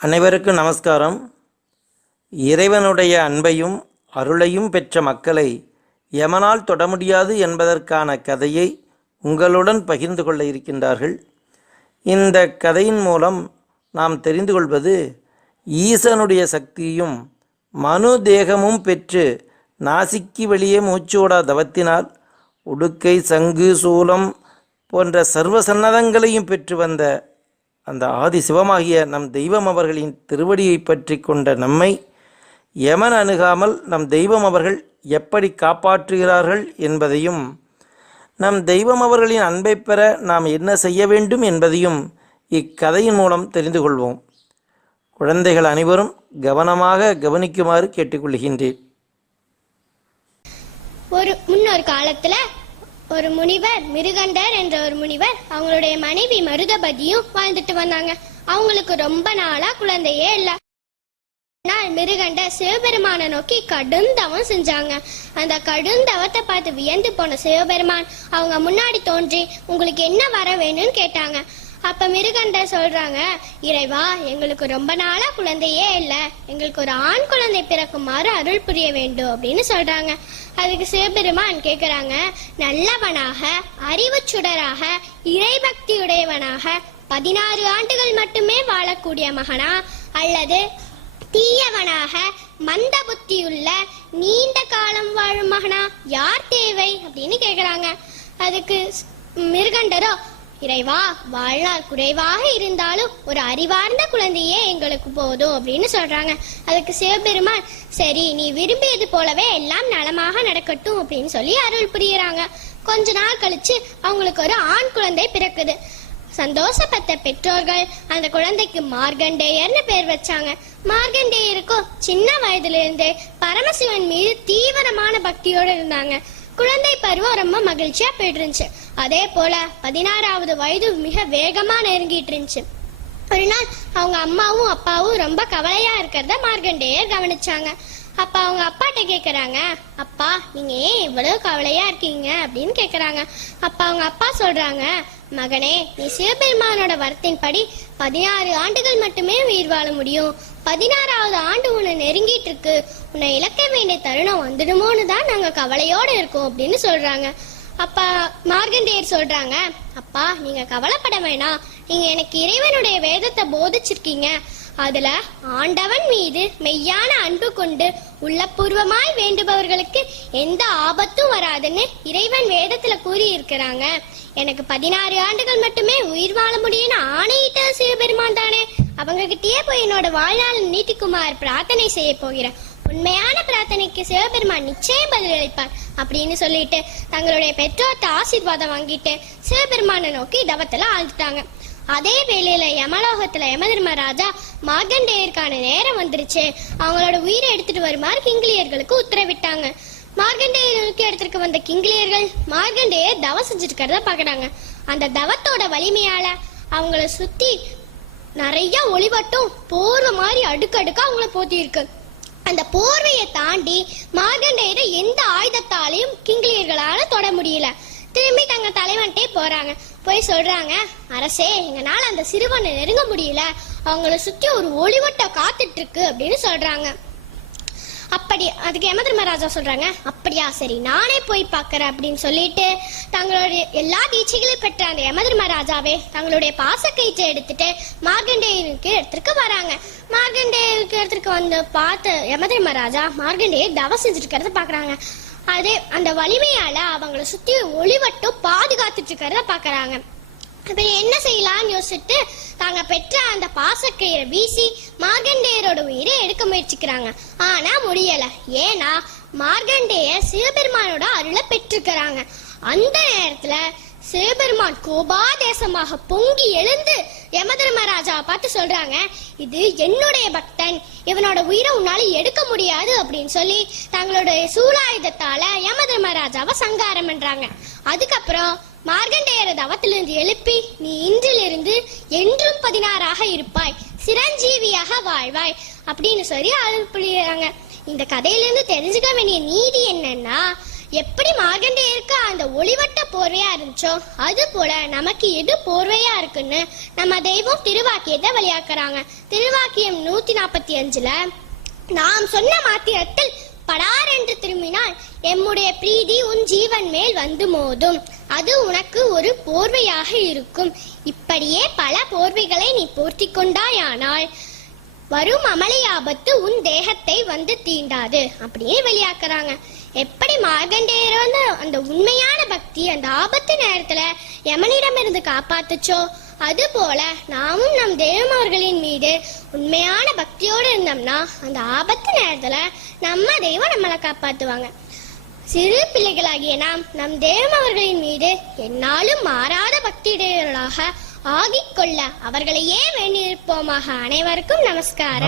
அனைவருக்கும் நமஸ்காரம். இறைவனுடைய அன்பையும் அருளையும் பெற்ற மக்களை எமனால் தொட முடியாது என்பதற்கான கதையை உங்களுடன் பகிர்ந்து கொள்ள இருக்கின்றார்கள். இந்த கதையின் மூலம் நாம் தெரிந்து கொள்வது ஈசனுடைய சக்தியும் மனு தேகமும் பெற்று நாசிக்கு வெளியே மூச்சோடா தவத்தினால் உடுக்கை சங்கு சூலம் போன்ற சர்வ சன்னதங்களையும் பெற்று வந்த அந்த ஆதி சிவமாகிய நம் தெய்வம் அவர்களின் திருவடியை பற்றி கொண்ட நம்மை யமன் அணுகாமல் நம் தெய்வம் அவர்கள் எப்படி காப்பாற்றுகிறார்கள் என்பதையும் நம் தெய்வம் அவர்களின் அன்பை பெற நாம் என்ன செய்ய வேண்டும் என்பதையும் இக்கதையின் மூலம் தெரிந்து கொள்வோம். குழந்தைகள் அனைவரும் கவனமாக கவனிக்குமாறு கேட்டுக்கொள்கின்றேன். ஒரு முன்னொரு காலத்தில் ஒரு முனிவர் மிருகண்டர் என்ற ஒரு முனிவர் அவங்களுடைய மனைவி மருதபதியும் வாழ்ந்துட்டு வந்தாங்க. அவங்களுக்கு ரொம்ப நாளா குழந்தையே இல்ல. நாள் மிருகண்டர் சிவபெருமானை நோக்கி கடுந்தவம் செஞ்சாங்க. அந்த கடுந்தவத்தை பார்த்து வியந்து போன சிவபெருமான் அவங்க முன்னாடி தோன்றி உங்களுக்கு என்ன வர வேணும்னு கேட்டாங்க. அப்ப மிருகண்டர் சொல்றாங்க இறைவா எங்களுக்கு ரொம்ப நாளா குழந்தையே இல்ல. எங்களுக்கு ஒரு ஆண் குழந்தை பிறக்குமாறு அருள் புரிய வேண்டும் அப்படின்னு சொல்றாங்க. அதுக்கு சிவபெருமான் கேக்குறாங்க நல்லவனாக அறிவு சுடராக இறைபக்தியுடையவனாக பதினாறு ஆண்டுகள் மட்டுமே வாழக்கூடிய மகனா? அல்லது தீயவனாக மந்த புத்தியுள்ள நீண்ட காலம் வாழும் மகனா? யார் தேவை? அப்படின்னு கேக்குறாங்க. அதுக்கு மிருகண்டரோ இறைவா வாழ்நாள் குறைவாக இருந்தாலும் ஒரு அறிவார்ந்த குழந்தையே எங்களுக்கு போதும் அப்படின்னு சொல்றாங்க. அதுக்கு சிவபெருமான் சரி நீ விரும்பியது போலவே எல்லாம் நலமாக நடக்கட்டும் அப்படின்னு சொல்லி அருள் புரியறாங்க. கொஞ்ச நாள் கழிச்சு அவங்களுக்கு ஒரு ஆண் குழந்தை பிறக்குது. சந்தோஷப்பட்ட பெற்றோர்கள் அந்த குழந்தைக்கு மார்கண்டேயர்னு பேர் வச்சாங்க. மார்கண்டேயருக்கும் சின்ன வயதுல இருந்தே பரமசிவன் மீது தீவிரமான பக்தியோட இருந்தாங்க. குழந்தை பருவம் ரொம்ப மகிழ்ச்சியா போயிட்டு இருந்துச்சு அதே போல பதினாறாவது வயது மிக வேகமா நெருங்கிட்டு இருந்துச்சு ஒரு நாள் அவங்க அம்மாவும் அப்பாவும் ரொம்ப கவலையா இருக்கிறத மார்கண்டேயர் கவனிச்சாங்க. அப்ப அவங்க அப்பாட்ட கேக்குறாங்க அப்பா நீங்க ஏன் இவ்வளவு கவலையா இருக்கீங்க? அப்படின்னு கேக்குறாங்க. அப்ப அவங்க அப்பா சொல்றாங்க மகனே நீ சிவபெருமானோட வரத்தின்படி பதினாறு ஆண்டுகள் மட்டுமே உயிர் வாழ முடியும். பதினாறாவது ஆண்டு உன்னை நெருங்கிட்டு இருக்கு. உன்னை இழக்க வேண்டிய தருணம் வந்துடுமோன்னு தான் நாங்க கவலையோட இருக்கோம் அப்படின்னு சொல்றாங்க. அப்பா மார்கண்டேயர் சொல்றாங்க அப்பா நீங்க கவலைப்பட வேணாம். நீங்க எனக்கு இறைவனுடைய வேதத்தை போதிச்சிருக்கீங்க. அதுல ஆண்டவன் மீது மெய்யான அன்பு கொண்டு உள்ளபூர்வமாய் வேண்டுபவர்களுக்கு எந்த ஆபத்தும் வராதுன்னு இறைவன் வேதத்துல கூறி இருக்கிறாங்க எனக்கு பதினாறு ஆண்டுகள் மட்டுமே உயிர் வாழ முடியும்னு ஆணையிட்ட சிவபெருமான் தானே. அவங்க கிட்டயே போய் என்னோட வாழ்நாள் நீதிக்குமார் பிரார்த்தனை செய்ய போகிறேன். உண்மையான பிரார்த்தனைக்கு சிவபெருமான் நிச்சயம் பதிலளிப்பார் அப்படின்னு சொல்லிட்டு தங்களுடைய பெற்றோர்த்த ஆசீர்வாதம் வாங்கிட்டு சிவபெருமானை நோக்கி தவத்துல ஆழ்ந்துட்டாங்க. அதே வேளையில யமலோகத்துல யமதர்மராஜா மார்கண்டேயருக்கான நேரம் வந்துருச்சு. அவங்களோட உயிரை எடுத்துட்டு வருமாறு கிங்கிலியர்களுக்கு உத்தரவிட்டாங்க. மார்கண்டேயருக்கு எடுத்துட்டு வந்த கிங்கிலியர்கள் மார்கண்டேயர் தவம் செஞ்சுட்டு இருக்கிறத பாக்குறாங்க. அந்த தவத்தோட வலிமையால அவங்கள சுத்தி நிறைய ஒளிவட்டம் போற மாதிரி அடுக்கடுக்கா அவங்கள போத்தி இருக்கு அந்த போர்வையை தாண்டி மார்கண்டேயரை எந்த ஆயுதத்தாலையும் கிங்கிலியர்களால தொட முடியல. திரும்பி தங்க தலைவன்ட்டே போறாங்க. போய் சொல்றாங்க அரசே எங்கனால அந்த சிறுவனை நெருங்க முடியல. அவங்கள சுத்தி ஒரு ஒளிவட்டம் காத்துட்டு இருக்கு அப்படின்னு சொல்றாங்க. அப்படி அதுக்கு யமதர்மராஜா சொல்றாங்க? அப்படியா சரி நானே போய் பார்க்கறேன் அப்படின்னு சொல்லிட்டு தங்களுடைய எல்லா தீட்சைகளையும் பெற்ற அந்த யமதர்மராஜாவே தங்களுடைய பாசக்கயிற்றை எடுத்துட்டு மார்கண்டேயருக்கு இடத்திற்கு வராங்க. மார்கண்டேயருக்கு இடத்துக்கு வந்து பார்த்து யமதர்ம ராஜா தவம் தவ செஞ்சிருக்கிறத பாக்குறாங்க அதே அந்த வலிமையால அவங்கள சுத்தி ஒளிவட்டும் பாதுகாத்துட்டு இருக்கிறத பாக்குறாங்க அப்ப என்ன செய்யலாம்னு யோசிச்சுட்டு தாங்க பெற்ற அந்த பாசக்கயிறை வீசி மார்கண்டேயரோட உயிரை எடுக்க முயற்சிக்கிறாங்க. ஆனா முடியல. ஏன்னா மார்கண்டேய சிவபெருமானோட அருளை பெற்றிருக்கிறாங்க. அந்த நேரத்துல சிவபெருமான் கோபாதேசமாக பொங்கி எழுந்து யமதர்மராஜாவை பார்த்து சொல்றாங்க இது என்னுடைய பக்தன். இவனோட உயிரை உன்னால எடுக்க முடியாது அப்படின்னு சொல்லி தங்களுடைய சூலாயுதத்தால யமதர்மராஜாவை சங்காரம் பண்றாங்க. அதுக்கப்புறம் மார்கண்டேயர தவத்திலிருந்து எழுப்பி நீ இன்றிலிருந்து என்றும் பதினாறாக இருப்பாய். சிரஞ்சீவியாக வாழ்வாய் அப்படின்னு சொல்லி அருள் புரியுறாங்க. இந்த கதையிலிருந்து தெரிஞ்சுக்க வேண்டிய நீதி என்னன்னா எப்படி மார்கண்டேயருக்கு அந்த ஒளிவட்ட போர்வையா இருந்துச்சோ அது போல நமக்கு எது போர்வையா இருக்குன்னு நம்ம தெய்வம் திருவாக்கியத்தை வெளியாக்குறாங்க திருவாக்கியம் நூத்தி நாற்பத்தி அஞ்சுல நாம் சொன்ன மாத்திரத்தில் படார் என்று திரும்பினால் எம்முடைய பிரீதி உன் ஜீவன் மேல் வந்து மோதும். அது உனக்கு ஒரு போர்வையாக இருக்கும். இப்படியே பல போர்வைகளை நீ போர்த்தி கொண்டாயானால் வரும் அமளி ஆபத்து உன் தேகத்தை வந்து தீண்டாது. அப்படியே வெளியாக்குறாங்க. எப்படி மார்கண்டேயர் வந்து அந்த உண்மையான பக்தி அந்த ஆபத்து நேரத்துல யமனிடமிருந்து காப்பாத்துச்சோ? அது போல நாமும் நம் தெய்வம் அவர்களின் மீது உண்மையான பக்தியோடு இருந்தோம்னா அந்த ஆபத்து நேரத்துல நம்ம தெய்வம் நம்மளை காப்பாத்துவாங்க. சிறு பிள்ளைகளாகிய நாம் நம் தேவமவர்களின் மீது என்னாலும் மாறாத பக்தியுடையவர்களாக ஆகிக்கொள்ள அவர்களையே வேண்டியிருப்போமாக அனைவருக்கும் நமஸ்காரம்.